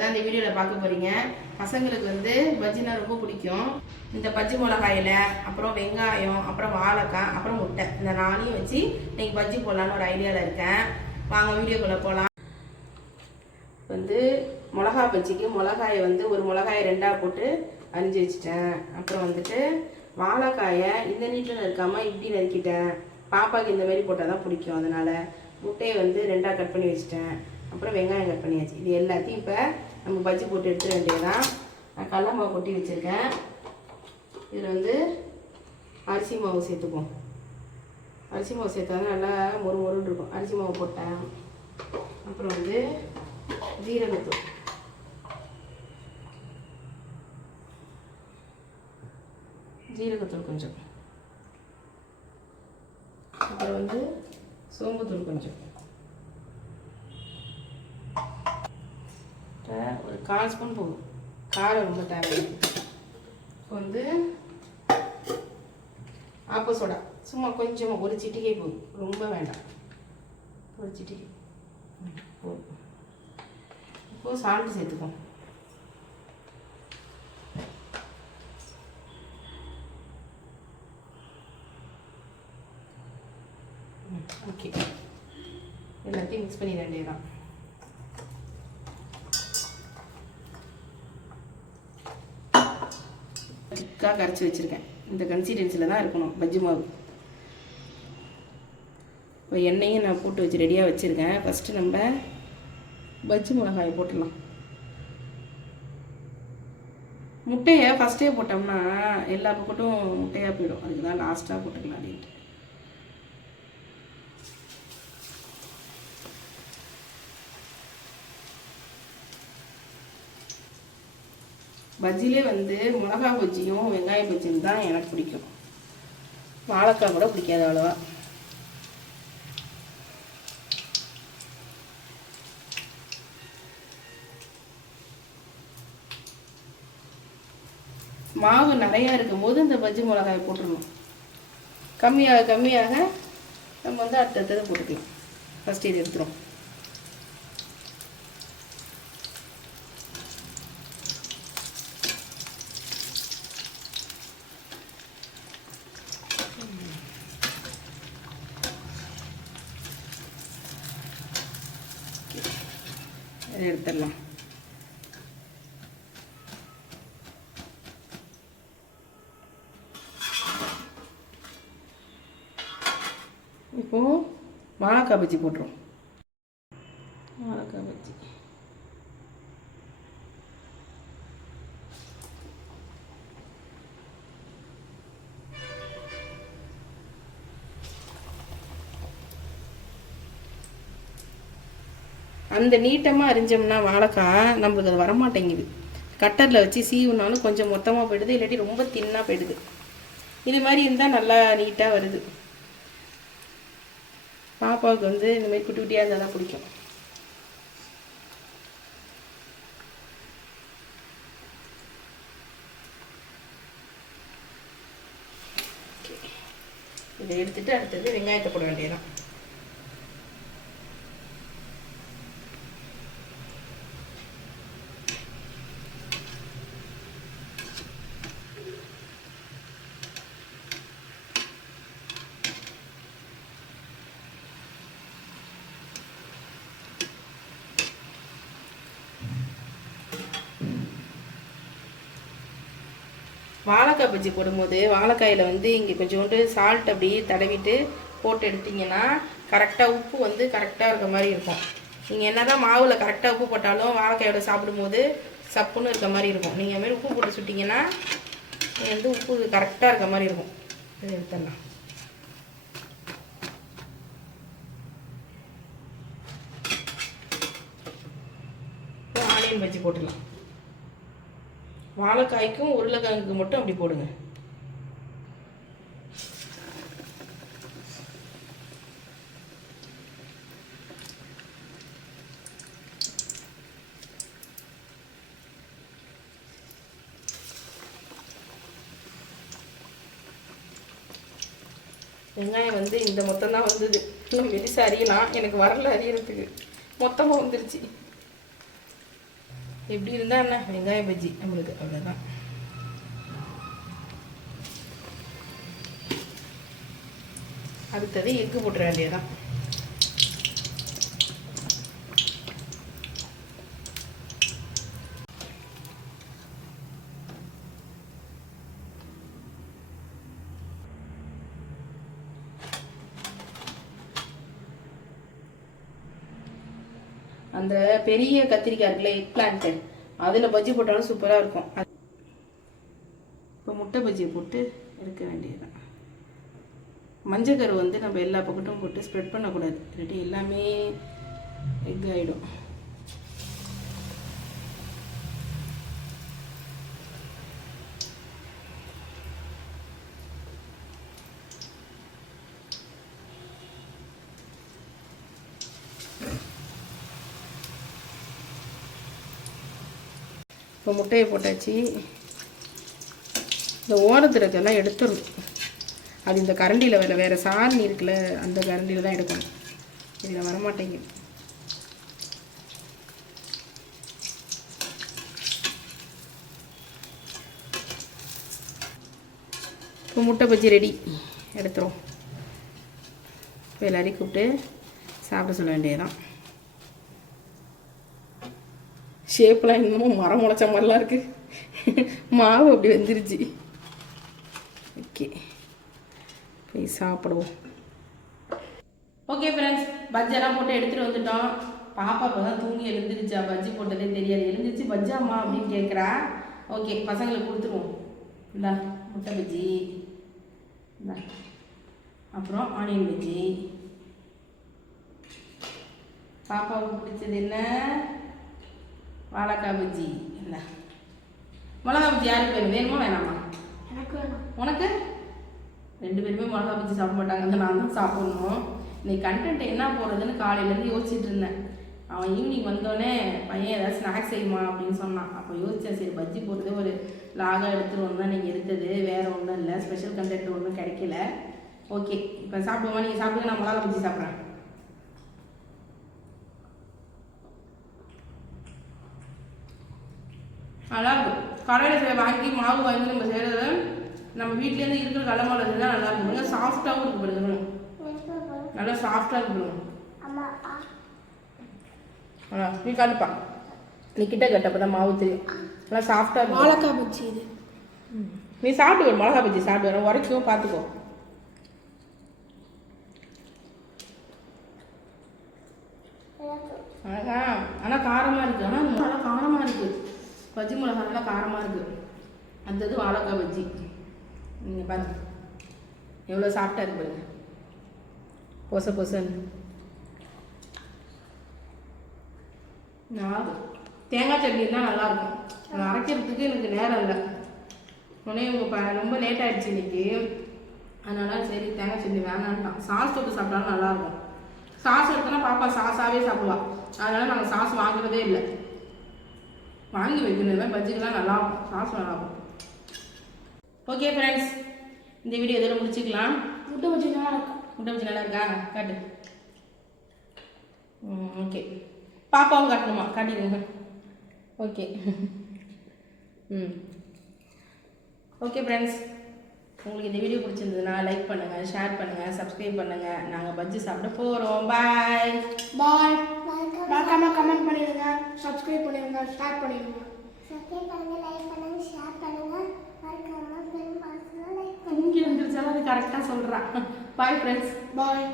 தான் இந்த வீடியோவில் பார்க்க போகிறீங்க பசங்களுக்கு வந்து பஜ்ஜினா ரொம்ப பிடிக்கும். இந்த பஜ்ஜி மிளகாயில் அப்புறம் வெங்காயம் அப்புறம் வாழைக்காய் அப்புறம் முட்டை. இந்த நாளையும் வச்சு இன்றைக்கி பஜ்ஜி போடலான்னு ஒரு ஐடியாவில் இருக்கேன். வாங்க வீடியோக்குள்ளே போகலாம் வந்து மிளகா பஜ்ஜிக்கு மிளகாயை வந்து ஒரு மிளகாயை ரெண்டாக போட்டு அரிஞ்சு வச்சுட்டேன். அப்புறம் வந்துட்டு வாழைக்காயை இந்த நீட்டில் இருக்காமல் இப்படி நறுக்கிட்டேன். பாப்பாவுக்கு இந்த மாதிரி போட்டால் தான் பிடிக்கும். அதனால் முட்டையை வந்து ரெண்டாக கட் பண்ணி வச்சுட்டேன். அப்புறம் வெங்காயம் கட் பண்ணியாச்சு. இது எல்லாத்தையும் இப்போ நம்ம பஜ்ஜி போட்டு எடுத்துட வேண்டியதுதான். நான் கடல மாவு கொட்டி வச்சுருக்கேன். இதில் வந்து அரிசி மாவு சேர்த்துப்போம். அரிசி மாவு சேர்த்தா தான் நல்லா மொறு மொறுன்னு இருக்கும். அரிசி மாவு போட்டேன். அப்புறம் வந்து ஜீரகத்தூள். ஜீரகத்தூள் கொஞ்சம். அப்புறம் வந்து சோம்புத்தூள் கொஞ்சம். இப்போ ஒரு கால் ஸ்பூன் போதும். காரம் ரொம்ப தேவையில்லை. இப்போ வந்து ஆப்ப சோடா. சும்மா கொஞ்சமாக ஒரு சிட்டிகை போதும். ரொம்ப வேண்டாம். ஒரு சிட்டிகை. ம், போதும். இப்போ சால்ட் சேர்த்துக்கோம். ஓகே எல்லாத்தையும் மிக்ஸ் பண்ணிட தான் திக்காக கரைச்சி வச்சுருக்கேன். இந்த கன்சிஸ்டன்சியில் தான் இருக்கணும் பஜ்ஜி மாவு. இப்போ எண்ணெயும் நான் போட்டு வச்சு ரெடியாக வச்சுருக்கேன். ஃபஸ்ட்டு நம்ம பஜ்ஜி மிளகாயை போட்டுடலாம். முட்டையை ஃபஸ்ட்டே போட்டோம்னா எல்லா பக்கட்டும் முட்டையாக போயிடும். அதுக்கு தான் லாஸ்ட்டாக போட்டுக்கலாம் அப்படின்ட்டு. பஜ்ஜிலே வந்து மிளகா பஜ்ஜியும் வெங்காய பஜ்ஜியும் தான் எனக்கு பிடிக்கும். வாழைக்காய் கூட பிடிக்காது அவ்வளோவா. மாவு நிறையா இருக்கும்போது இந்த பஜ்ஜி மிளகாய் போட்டுருணும் கம்மியாக கம்மியாக நம்ம வந்து அடுத்தடுத்தது போட்டுக்கலாம். ஃபஸ்ட் இது எடுத்துரும் இதை எடுத்துடலாம். இப்போ வாழைக்காய் பஜ்ஜி போட்டுரும் வாழைக்காய் பஜ்ஜி அந்த நீட்டமாக அரிஞ்சோம்னா வாழைக்காய் நம்மளுக்கு அது வரமாட்டேங்குது. கட்டரில் வச்சு சீவுனாலும் கொஞ்சம் மொத்தமாக போயிடுது இல்லாட்டி ரொம்ப தின்னாக போயிடுது. இது மாதிரி இருந்தால் நல்லா நீட்டாக வருது. பாப்பாவுக்கு வந்து இந்த மாதிரி குட்டி குட்டியாக இருந்தால் தான் பிடிக்கும் இதை எடுத்துட்டு அடுத்தது வெங்காயத்தை போட வேண்டியதான் வாழைக்காய் பஜ்ஜி போடும்போது வாழைக்காயில் வந்து இங்கே கொஞ்சோண்டு சால்ட் அப்படியே தடவிட்டு போட்டு எடுத்தீங்கன்னா கரெக்டாக உப்பு வந்து கரெக்டாக இருக்க மாதிரி இருக்கும். நீங்கள் என்ன தான் மாவில் கரெக்டாக உப்பு போட்டாலும் வாழைக்காயோட சாப்பிடும்போது சப்புன்னு இருக்க மாதிரி இருக்கும். நீங்கள் மாதிரி உப்பு போட்டு சுட்டிங்கன்னா வந்து உப்பு கரெக்டாக இருக்க மாதிரி இருக்கும். இது எடுத்துடலாம். ஆனியன் பஜ்ஜி போட்டுடலாம். வாழைக்காய்க்கும் உருளைக்கிழங்குக்கு மட்டும் அப்படி போடுங்க. வெங்காயம் வந்து இந்த மொத்தம் தான் வந்தது. இன்னும் மெலிசா அறியலாம் எனக்கு வரல அறியறதுக்கு. மொத்தமாக வந்துருச்சு. எப்படி இருந்தால் என்ன? வெங்காய பஜ்ஜி நம்மளுக்கு அவ்வளோதான் அடுத்தது எக்கு போட்டுற வேண்டியதான் அந்த பெரிய கத்திரிக்காய் இருக்குல்ல எக் பிளான்ட்டு அதில் பஜ்ஜி போட்டாலும் சூப்பராக இருக்கும். இப்போ முட்டை பஜ்ஜியை போட்டு எடுக்க வேண்டியதுதான். மஞ்சக்கரு வந்து நம்ம எல்லா பக்கட்டும் போட்டு ஸ்ப்ரெட் பண்ணக்கூடாது. இல்லாட்டி எல்லாமே எக் ஆகிடும் இப்போ முட்டையை போட்டாச்சு. இந்த ஓரத்தில் இருக்கெல்லாம் எடுத்துடணும். அது இந்த கரண்டியில் வேறு வேறு சாரணி இருக்குல்ல அந்த கரண்டியில் தான் எடுக்கணும். இதில் வரமாட்டேங்க இப்போ முட்டை பஜ்ஜி ரெடி எடுத்துரும் இப்போ எல்லாரையும் கூப்பிட்டு சாப்பிட சொல்ல வேண்டியதுதான். ஷேப்லாம் இன்னமும் மரம் முளைச்ச மாதிரிலாம் இருக்குது மாவு அப்படி வந்துருச்சு. ஓகே. போய் சாப்பிடுவோம். ஓகே ஃப்ரெண்ட்ஸ் பஜ்ஜெல்லாம் போட்டு எடுத்துகிட்டு வந்துட்டோம். பாப்பா இப்போ தான் தூங்கி எழுந்திருச்சா? பஜ்ஜி போட்டதே தெரியாது. எழுந்திருச்சு பஜ்ஜாம்மா அப்படின்னு கேட்குறா ஓகே பசங்களுக்கு கொடுத்துருவோம். இந்தா முட்டை பஜ்ஜி. இந்தா. அப்புறம் ஆனியன் பஜ்ஜி. பாப்பாவுக்கு பிடிச்சது என்ன? வாழைக்காய் பஜ்ஜி இந்தா மிளகா பஜ்ஜி யாருக்கு வேணும்? வேணுமா வேணாமா? உனக்கு? ரெண்டு பேருமே மிளகா பஜ்ஜி சாப்பிட மாட்டாங்க. நான் தான் சாப்பிடணும். இன்னைக்கு கண்டென்ட் என்ன போடுறதுன்னு காலையிலேருந்து யோசிச்சுட்டு இருந்தேன். அவன் ஈவினிங் வந்தோடனே பையன் ஏதாவது ஸ்நாக்ஸ் செய்யுமா அப்படின்னு சொன்னான். அப்போ யோசிச்சேன் சரி பஜ்ஜி போடுறதே ஒரு லாகாக எடுத்துருவோம் தான் நீங்கள் எடுத்தது. வேறு ஒன்றும் இல்லை. ஸ்பெஷல் கண்டென்ட் ஒன்றும் கிடைக்கல. ஓகே இப்போ சாப்பிடுவோமா? நீங்கள் சாப்பிடுங்க நான் மிளகா பஜ்ஜி சாப்பிட்றேன். நல்லா இருக்கும் கடையில் செய்ய வாங்கி மாவு வாங்கி நம்ம செய்கிறது நம்ம வீட்லேருந்து இருக்கிற கடலை மாவு செஞ்சால் நல்லா இருக்கும் நல்லா சாஃப்டாகவும் இருக்கு பாருங்க. நல்லா சாஃப்டாக இருக்கு பாருங்க. நீ காட்டுப்பா. நீ கிட்ட கட்டப்போ தான் மாவு தெரியும். நல்லா சாஃப்டாக இருக்கும் வாழைக்காய் பஜ்ஜி இது. நீ சாப்பிட்டு வர மிளகா பஜ்ஜி சாப்பிட்டு வர. உரைக்கும் பார்த்துக்கோ அழகா. ஆனால் காரமாக இருக்குது ஆனால் நல்லா காரமாக இருக்குது பஜ்ஜி மிளகா நல்லா காரமாக இருக்குது அந்த இது வாழைக்காய் பஜ்ஜி. நீங்கள் பாருங்க. எவ்வளோ சாப்பிட்டா இருக்கு பாருங்க. பொச பொசன்னு. நான் தேங்காய் சட்னி தான் நல்லாயிருக்கும் அதை அரைக்கிறதுக்கு எனக்கு நேரம் இல்லை. உடனே இவங்க ப ரொம்ப லேட் ஆகிடுச்சு இன்னைக்கு. அதனால் சரி தேங்காய் சட்னி வேணான்ட்டான். சாஸ் தொட்டு சாப்பிட்டாலும் நல்லாயிருக்கும் சாஸ் எடுத்தோன்னா பாப்பா சாஸாகவே சாப்பிடுவாள் அதனால் நாங்கள் சாஸ் வாங்குறதே இல்லை. வாங்கி வைக்கணும் பஜ்ஜிக்கெல்லாம் நல்லா சாஸ் நல்லா இருக்கும். ஓகே ஃப்ரெண்ட்ஸ் இந்த வீடியோ இதோட முடிச்சுக்கலாம். முட்டை பஜ்ஜி நல்லா இருக்கும். முட்டை பஜ்ஜி நல்லா இருக்கா? காட்டு. ஓகே பாப்பாவும் காட்டணுமா? காட்டிடுங்க. ஓகே ம். ஓகே ஃப்ரெண்ட்ஸ் உங்களுக்கு இந்த வீடியோ பிடிச்சிருந்ததுன்னா லைக் பண்ணுங்கள் ஷேர் பண்ணுங்கள் சப்ஸ்கிரைப் பண்ணுங்கள் நாங்கள் பஜ்ஜி சாப்பிட போகிறோம் பாய் பாய் மறக்காம கமெண்ட் பண்ணிடுங்க சப்ஸ்கிரைப் பண்ணிடுங்க ஷேர் பண்ணிடுங்க. சப்ஸ்கிரைப் பண்ணுங்க லைக் பண்ணுங்க ஷேர் பண்ணுங்க. மறக்காம பெல் பாக்ஸ்ல லைக் இங்கே இருந்துருச்சாலும் அது கரெக்டாக சொல்கிறான் பாய் ஃப்ரெண்ட்ஸ் பாய்